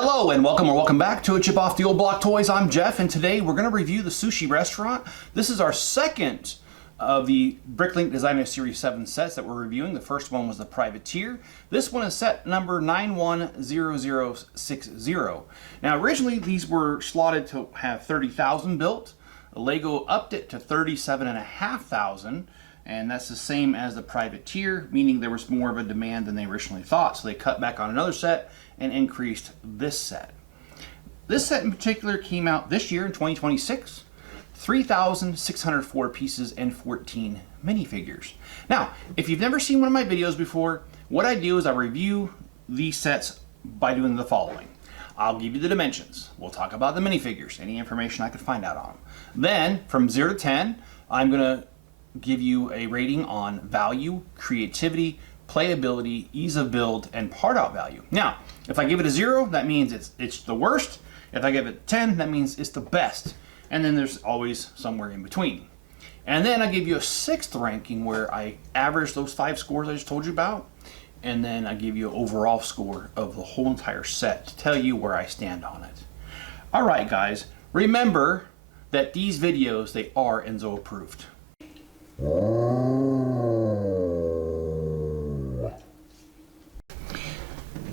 Hello and welcome or welcome back to A Chip Off the Old Block Toys. I'm Jeff and today we're going to review the Sushi Restaurant. This is our second of the Bricklink Designer Series 7 sets that we're reviewing. The first one was the Privateer. This one is set number 910060. Now originally these were slotted to have 30,000 built. Lego upped it to 37,500, and that's the same as the Privateer, meaning there was more of a demand than they originally thought. So they cut back on another set and increased this set. This set in particular came out this year in 2026, 3,604 pieces and 14 minifigures. Now, if you've never seen one of my videos before, what I do is I review these sets by doing the following. I'll give you the dimensions. We'll talk about the minifigures, any information I could find out on them. Then, from 0 to 10, I'm gonna give you a rating on value, creativity, playability, ease of build, and part out value. Now, if I give it a 0, that means it's the worst. If I give it 10, that means it's the best. And then there's always somewhere in between. And then I give you a 6th ranking where I average those 5 scores I just told you about. And then I give you an overall score of the whole entire set to tell you where I stand on it. All right, guys, remember that these videos, they are Enzo approved.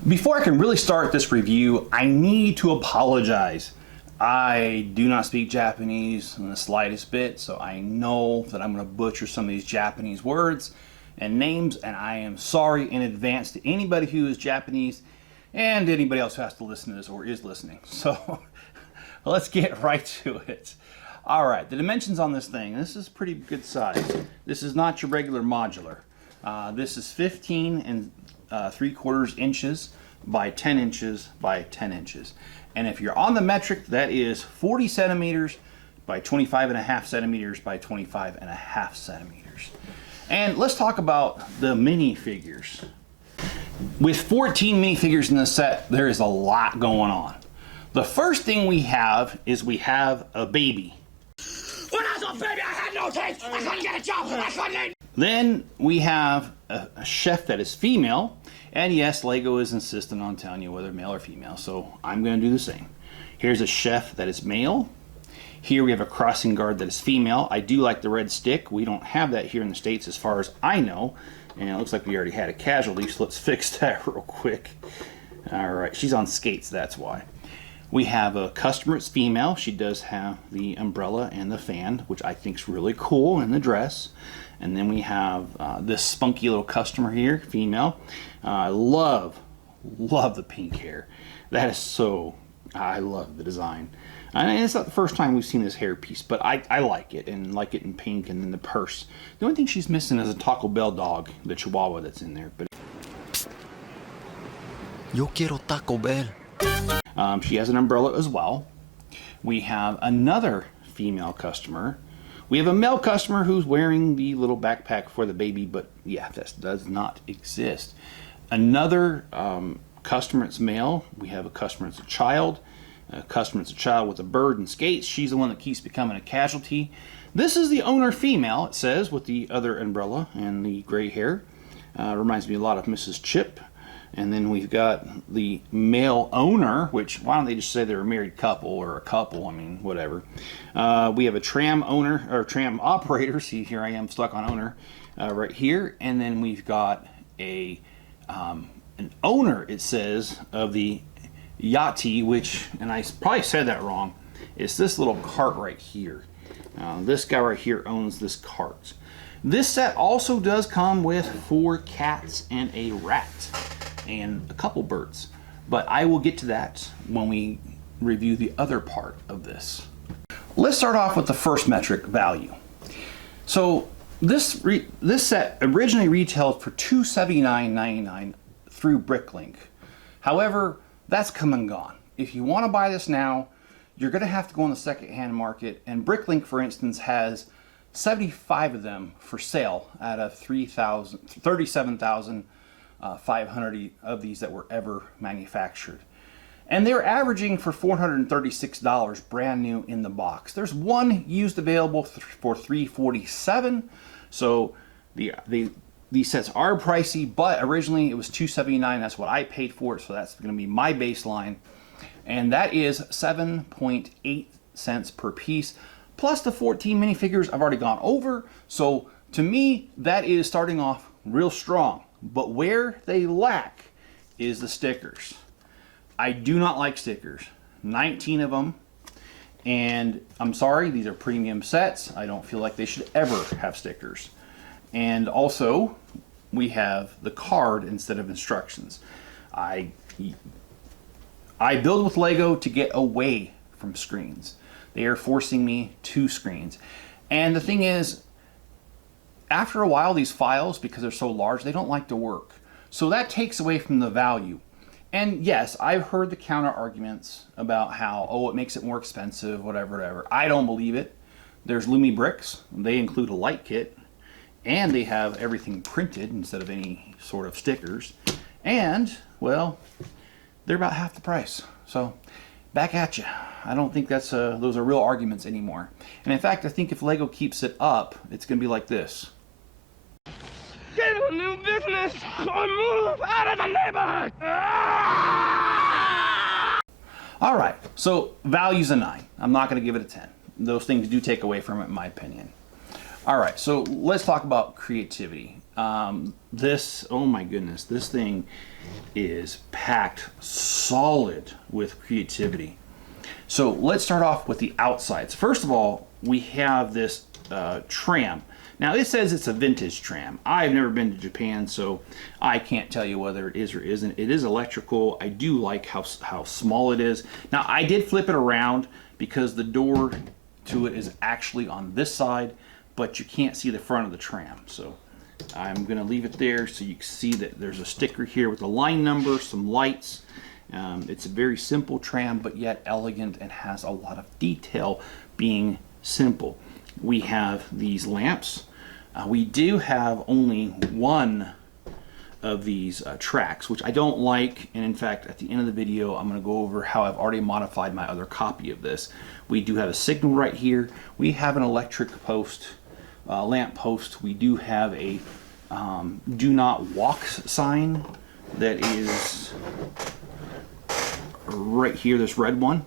Before I can really start this review, I need to apologize. I do not speak Japanese in the slightest bit, so I know that I'm going to butcher some of these Japanese words and names, and I am sorry in advance to anybody who is Japanese and anybody else who has to listen to this or is listening. So let's get right to it. All right, the dimensions on this thing. This is pretty good size. This is not your regular modular. This is 15 and 3/4 inches by 10 inches by 10 inches. And if you're on the metric, that is 40 centimeters by 25.5 centimeters by 25.5 centimeters. And let's talk about the minifigures. With 14 minifigures in the set, there is a lot going on. The first thing we have is we have a baby. When I was a baby, I had no taste. I couldn't get a job. I couldn't eat. Then we have a chef that is female. And yes, Lego is insistent on telling you whether male or female, so I'm going to do the same. Here's a chef that is male. Here we have a crossing guard that is female. I do like the red stick. We don't have that here in the States as far as I know. And it looks like we already had a casualty, so let's fix that real quick. All right, she's on skates, that's why. We have a customer, it's female. She does have the umbrella and the fan, which I think is really cool, in the dress. And then we have this spunky little customer here, female. I love the pink hair. That is so, I love the design. And it's not the first time we've seen this hair piece, but I like it, and like it in pink, and then the purse. The only thing she's missing is a Taco Bell dog, the Chihuahua that's in there. But Yo quiero Taco Bell. She has an umbrella as well. We have another female customer. We have a male customer who's wearing the little backpack for the baby, but yeah, that does not exist. Another customer, it's male. We have a customer, it's a child. A customer, it's a child with a bird and skates. She's the one that keeps becoming a casualty. This is the owner female, it says, with the other umbrella and the gray hair. Reminds me a lot of Mrs. Chip. And then we've got the male owner, which, why don't they just say they're a married couple or a couple? I mean, whatever. We have a tram owner, or tram operator. See, here I am stuck on owner right here. And then we've got an owner, it says, of the Yachty, which, and I probably said that wrong, it's this little cart right here. This guy right here owns this cart. This set also does come with 4 cats and a rat and a couple birds, but I will get to that when we review the other part of this. Let's start off with the first metric, value. So this set originally retailed for $279.99 through Bricklink. However, that's come and gone. If you want to buy this now, you're going to have to go on the secondhand market, and Bricklink, for instance, has 75 of them for sale out of 37,500 of these that were ever manufactured. And they're averaging for $436 brand new in the box. There's one used available for $347. So these sets are pricey, but originally it was $279. That's what I paid for it, so that's going to be my baseline. and that is 7.8 cents per piece, plus the 14 minifigures I've already gone over. So to me, that is starting off real strong. But where they lack is the stickers. I do not like stickers. 19 of them. And I'm sorry, these are premium sets. I don't feel like they should ever have stickers. And also, we have the card instead of instructions. I build with Lego to get away from screens. They are forcing me to screens. And the thing is, after a while, these files, because they're so large, they don't like to work. So that takes away from the value. And yes, I've heard the counter arguments about how, oh, it makes it more expensive, whatever, whatever. I don't believe it. There's Lumi bricks. They include a light kit. And they have everything printed instead of any sort of stickers. And, well, they're about half the price. So, back at you. I don't think those are real arguments anymore. And in fact, I think if Lego keeps it up, it's going to be like this. Get a new business or move out of the neighborhood! All right, so value's a 9. I'm not going to give it a 10. Those things do take away from it, in my opinion. All right, so let's talk about creativity. Oh my goodness, this thing is packed solid with creativity. So let's start off with the outsides. First of all, we have this tram. Now it says it's a vintage tram. I've never been to Japan, so I can't tell you whether it is or isn't. It is electrical. I do like how small it is. Now I did flip it around because the door to it is actually on this side, but you can't see the front of the tram. So I'm gonna leave it there so you can see that there's a sticker here with a line number, some lights. It's a very simple tram, but yet elegant and has a lot of detail being simple. We have these lamps. We do have only one of these tracks, which I don't like. And in fact, at the end of the video, I'm going to go over how I've already modified my other copy of this. We do have a signal right here. We have an electric post, lamp post. We do have a do not walk sign that is right here, this red one.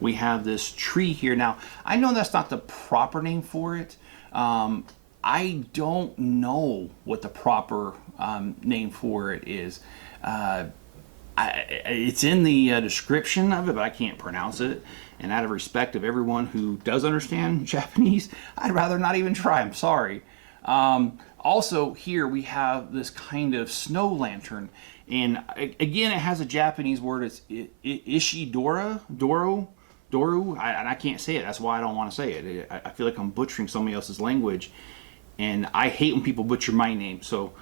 We have this tree here. Now, I know that's not the proper name for it. I don't know what the proper name for it is. It's in the description of it, but I can't pronounce it. And out of respect of everyone who does understand Japanese, I'd rather not even try. I'm sorry. Also, here we have this kind of snow lantern. And again, it has a Japanese word. It's Ishidora, Doru, and I can't say it. That's why I don't want to say it. I feel like I'm butchering somebody else's language, and I hate when people butcher my name. So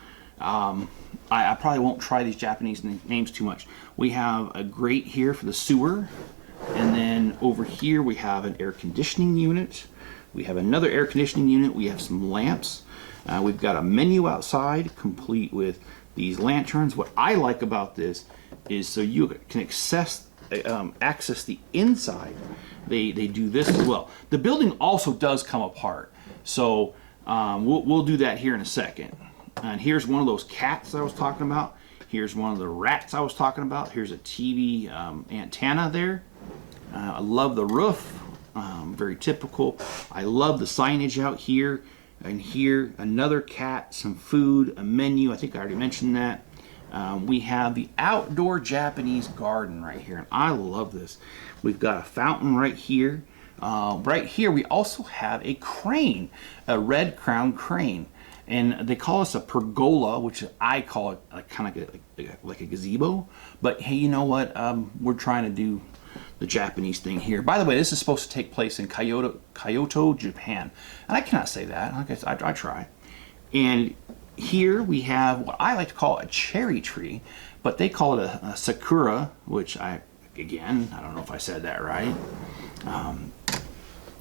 I probably won't try these Japanese names too much. We have a grate here for the sewer, and then over here we have an air conditioning unit. We have another air conditioning unit. We have some lamps. We've got a menu outside, complete with these lanterns. What I like about this is so you can access the inside. They do this as well. The building also does come apart, so we'll do that here in a second. And here's one of those cats I was talking about. Here's one of the rats I was talking about. Here's a TV antenna there. I love the roof, very typical. I love the signage out here. And here, another cat, some food, a menu. I think I already mentioned that. We have the outdoor Japanese garden right here, and I love this. We've got a fountain right here. Right here, we also have a crane, a red crown crane. And they call us a pergola, which I call it kind of like a gazebo. But hey, you know what? We're trying to do the Japanese thing here. By the way, this is supposed to take place in Kyoto, Japan. And I cannot say that. I guess I try. And here we have what I like to call a cherry tree, but they call it a sakura, which I don't know if I said that right.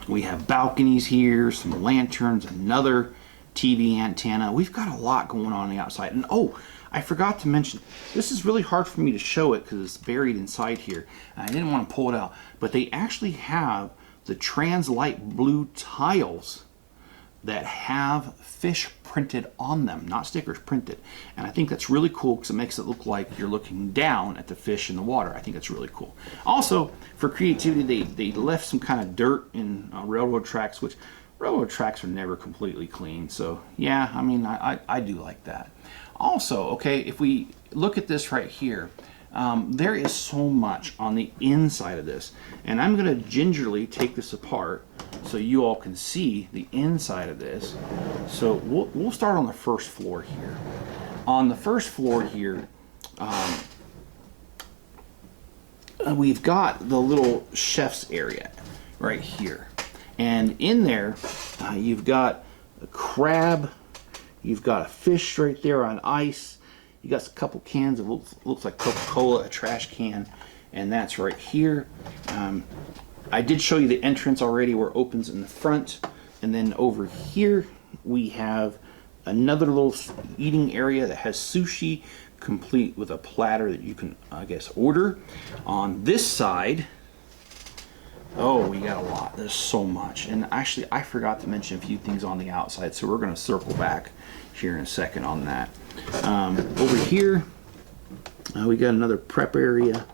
We have balconies here, some lanterns, another TV antenna. We've got a lot going on the outside. And oh, I forgot to mention, this is really hard for me to show it because it's buried inside here. I didn't want to pull it out, but they actually have the trans light blue tiles that have fish printed on them, not stickers, printed. And I think that's really cool because it makes it look like you're looking down at the fish in the water. I think that's really cool. Also, for creativity, they left some kind of dirt in railroad tracks, which railroad tracks are never completely clean. So yeah, I mean, I do like that. Also, okay, if we look at this right here, there is so much on the inside of this, and I'm going to gingerly take this apart so you all can see the inside of this. So we'll start on the first floor here. On the first floor here, we've got the little chef's area right here, and in there you've got a crab, you've got a fish right there on ice. You got a couple cans of looks like Coca-Cola, a trash can, and that's right here. I did show you the entrance already where it opens in the front, and then over here we have another little eating area that has sushi, complete with a platter that you can, I guess, order. On this side, oh, we got a lot. There's so much, and actually I forgot to mention a few things on the outside, so we're going to circle back here in a second on that. Over here, we got another prep area.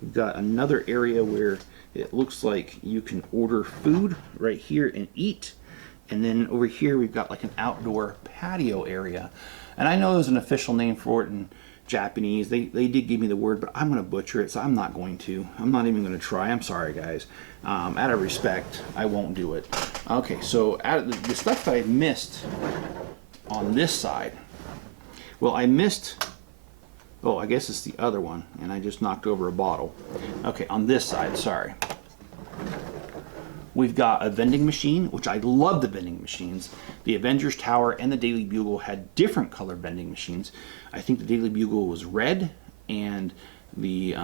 We've got another area where it looks like you can order food right here and eat. And then over here, we've got like an outdoor patio area. And I know there's an official name for it in Japanese. They did give me the word, but I'm going to butcher it, so I'm not going to. I'm not even going to try. I'm sorry, guys. Out of respect, I won't do it. Okay, so out of the stuff that I missed on this side, well, I missed, oh, I guess it's the other one, and I just knocked over a bottle. Okay, on this side, sorry. We've got a vending machine, which I love the vending machines. The Avengers Tower and the Daily Bugle had different color vending machines. I think the Daily Bugle was red, and the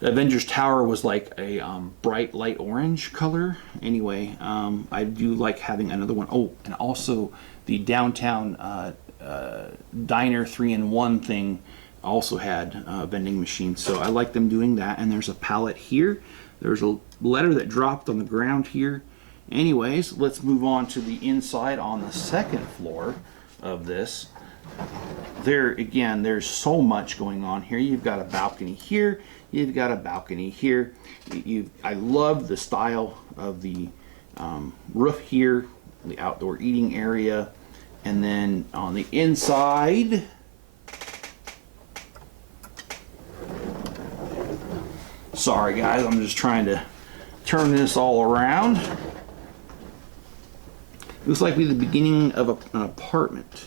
Avengers Tower was like a bright light orange color. Anyway, I do like having another one. Oh, and also the downtown diner 3-in-1 thing also had vending machines, so I like them doing that. And there's a pallet here. There's a letter that dropped on the ground here. Anyways, let's move on to the inside on the second floor of this. There again, there's so much going on here. You've got a balcony here, you've got a balcony here. I love the style of the roof here, the outdoor eating area. And then on the inside, sorry guys, I'm just trying to turn this all around. Looks like we're the beginning of an apartment,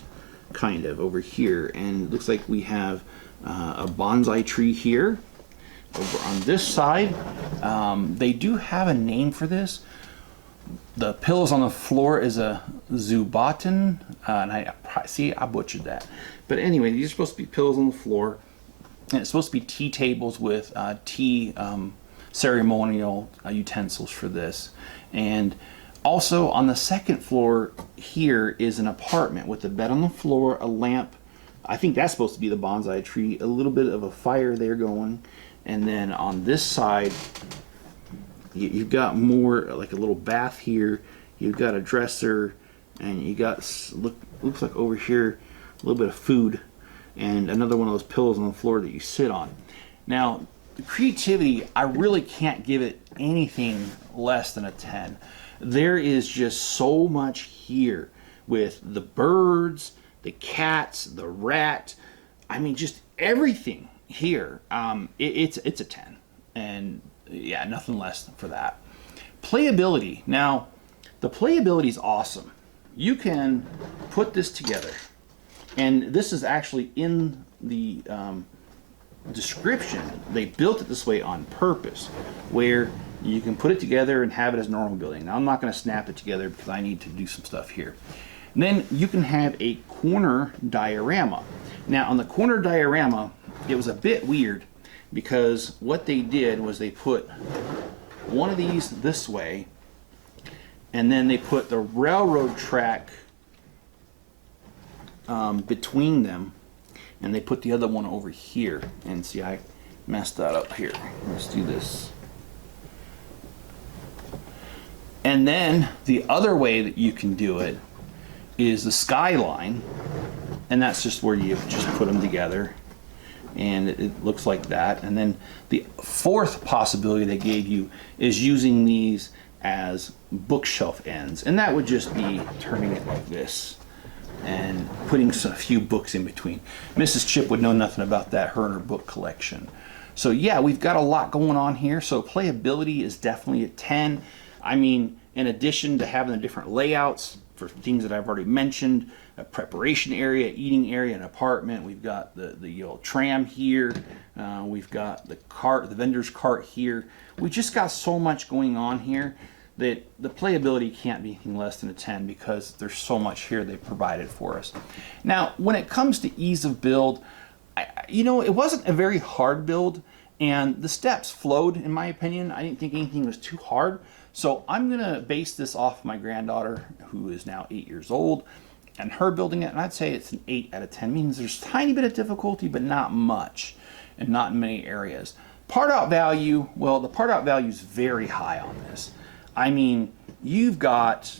kind of, over here. And it looks like we have a bonsai tree here. Over on this side, they do have a name for this. The pillows on the floor is a Zubaten, and I butchered that. But anyway, these are supposed to be pillows on the floor, and it's supposed to be tea tables with tea ceremonial utensils for this. And also on the second floor here is an apartment with a bed on the floor, a lamp. I think that's supposed to be the bonsai tree, a little bit of a fire there going. And then on this side, you've got more like a little bath here. You've got a dresser, and you got looks like over here a little bit of food, and another one of those pillows on the floor that you sit on. Now, the creativity, I really can't give it anything less than a 10. There is just so much here with the birds, the cats, the rat. I mean, just everything here. It's a 10, and yeah, nothing less for that. Playability. Now, the playability is awesome. You can put this together, and this is actually in the description. They built it this way on purpose, where you can put it together and have it as normal building. Now, I'm not going to snap it together because I need to do some stuff here. And then you can have a corner diorama. Now, on the corner diorama, it was a bit weird, because what they did was they put one of these this way, and then they put the railroad track between them, and they put the other one over here. And see, I messed that up here. Let's do this. And then the other way that you can do it is the skyline, and that's just where you just put them together, and it looks like that. And then the fourth possibility they gave you is using these as bookshelf ends, and that would just be turning it like this and putting a few books in between. Mrs. Chip would know nothing about that, her and her book collection. So yeah, we've got a lot going on here. So playability is definitely a 10. I mean, in addition to having the different layouts for things that I've already mentioned, a preparation area, eating area, an apartment, we've got the old tram here, we've got the cart, the vendor's cart here. We just got so much going on here that the playability can't be anything less than a 10 because there's so much here they provided for us. Now, when it comes to ease of build, you know, it wasn't a very hard build, and the steps flowed, in my opinion. I didn't think anything was too hard. So I'm gonna base this off my granddaughter, who is now 8 years old, and her building it, and I'd say it's an 8 out of 10. Means there's a tiny bit of difficulty, but not much, and not in many areas. Part out value, well, the part out value is very high on this. I mean, you've got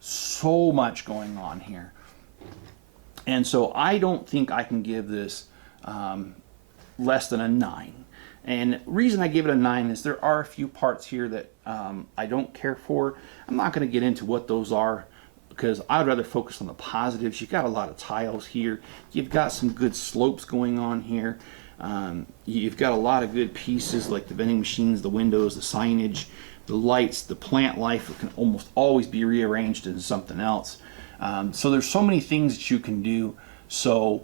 so much going on here. And so I don't think I can give this less than a 9. And the reason I give it a 9 is there are a few parts here that I don't care for. I'm not going to get into what those are because I'd rather focus on the positives. You've got a lot of tiles here. You've got some good slopes going on here. You've got a lot of good pieces like the vending machines, the windows, the signage, the lights, the plant life can almost always be rearranged into something else. So there's so many things that you can do. So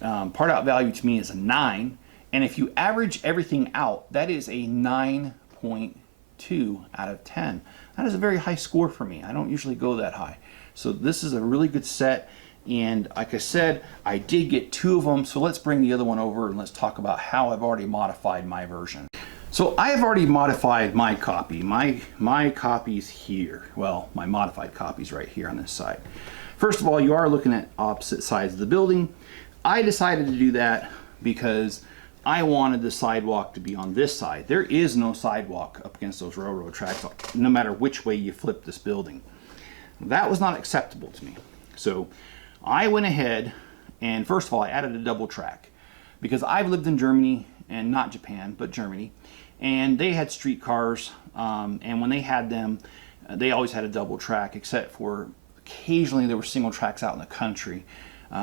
part out value to me is a 9. And if you average everything out, that is a 9.2 out of 10. That is a very high score for me. I don't usually go that high. So this is a really good set. And like I said, I did get 2 of them. So let's bring the other one over and let's talk about how I've already modified my version. So I have already modified my copy. My copy's here. Well, my modified copy's right here on this side. First of all, you are looking at opposite sides of the building. I decided to do that because I wanted the sidewalk to be on this side. There is no sidewalk up against those railroad tracks, no matter which way you flip this building. That was not acceptable to me. So I went ahead and first of all, I added a double track because I've lived in Germany, and not Japan, but Germany, and they had streetcars, and when they had them, they always had a double track, except for occasionally there were single tracks out in the country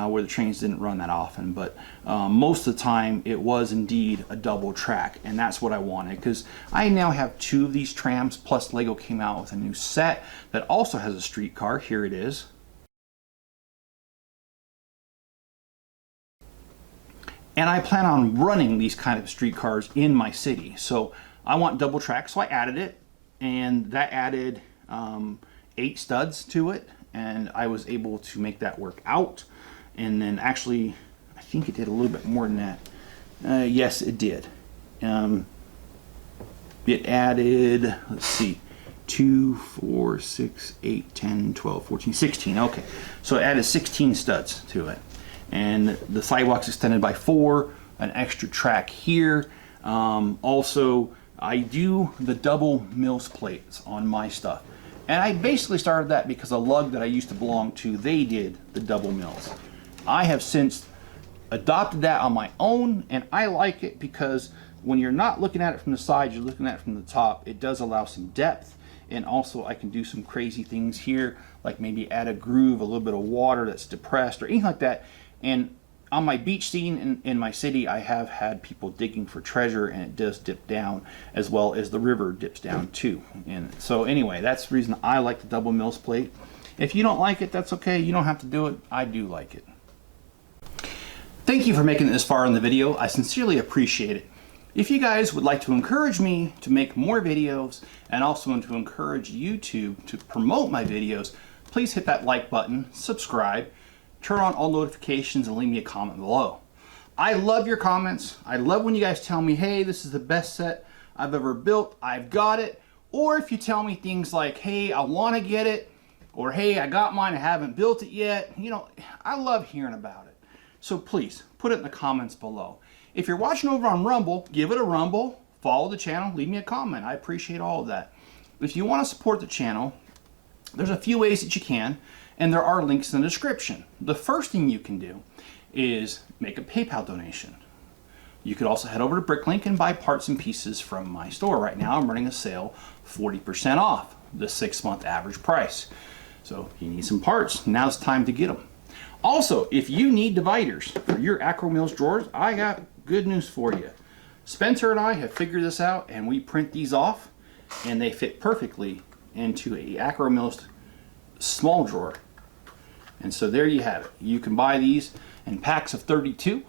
where the trains didn't run that often, but most of the time it was indeed a double track, and that's what I wanted because I now have 2 of these trams, plus Lego came out with a new set that also has a streetcar. Here it is. And I plan on running these kind of streetcars in my city. So I want double track, so I added it, and that added 8 studs to it, and I was able to make that work out. And then actually, I think it did a little bit more than that. Yes, it did. It added, let's see, 2, 4, 6, 8, 10, 12, 14, 16. Okay, so it added 16 studs to it. And the sidewalk's extended by 4, an extra track here. Also, I do the double Mills plates on my stuff. And I basically started that because a lug that I used to belong to, they did the double Mills. I have since adopted that on my own, and I like it because when you're not looking at it from the side, you're looking at it from the top. It does allow some depth, and also I can do some crazy things here, like maybe add a groove, a little bit of water that's depressed or anything like that. And on my beach scene in my city, I have had people digging for treasure, and it does dip down, as well as the river dips down too. And so anyway, that's the reason I like the double Mills plate. If you don't like it, that's okay. You don't have to do it. I do like it. Thank you for making it this far in the video. I sincerely appreciate it. If you guys would like to encourage me to make more videos and also to encourage YouTube to promote my videos, please hit that like button, subscribe, turn on all notifications, and leave me a comment below. I love your comments. I love when you guys tell me, hey, this is the best set I've ever built, I've got it. Or if you tell me things like, hey, I want to get it, or hey, I got mine, I haven't built it yet. You know, I love hearing about it. So please, put it in the comments below. If you're watching over on Rumble, give it a rumble, follow the channel, leave me a comment. I appreciate all of that. If you want to support the channel, There's a few ways that you can, and there are links in the description. The first thing you can do is make a PayPal donation. You could also head over to Bricklink and buy parts and pieces from my store. Right now I'm running a sale 40% off the 6-month average price. So if you need some parts, now's the time to get them. Also, if you need dividers for your Akro-Mils drawers, I got good news for you. Spencer and I have figured this out, and we print these off, and they fit perfectly into a Akro-Mils small drawer. And so there you have it. You can buy these in packs of 32,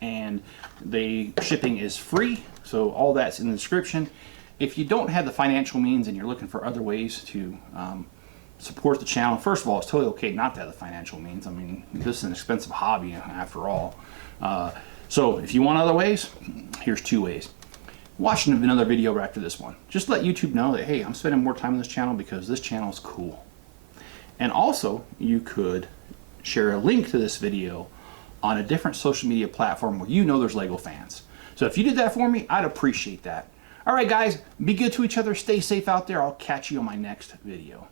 and the shipping is free, so all that's in the description. If you don't have the financial means and you're looking for other ways to support the channel, first of all, it's totally okay not to have the financial means. I mean, this is an expensive hobby after all. So if you want other ways, here's 2 ways. Watch another video right after this one. Just let YouTube know that, hey, I'm spending more time on this channel because this channel is cool. And also, you could share a link to this video on a different social media platform where you know there's Lego fans. So if you did that for me, I'd appreciate that. All right, guys, be good to each other. Stay safe out there. I'll catch you on my next video.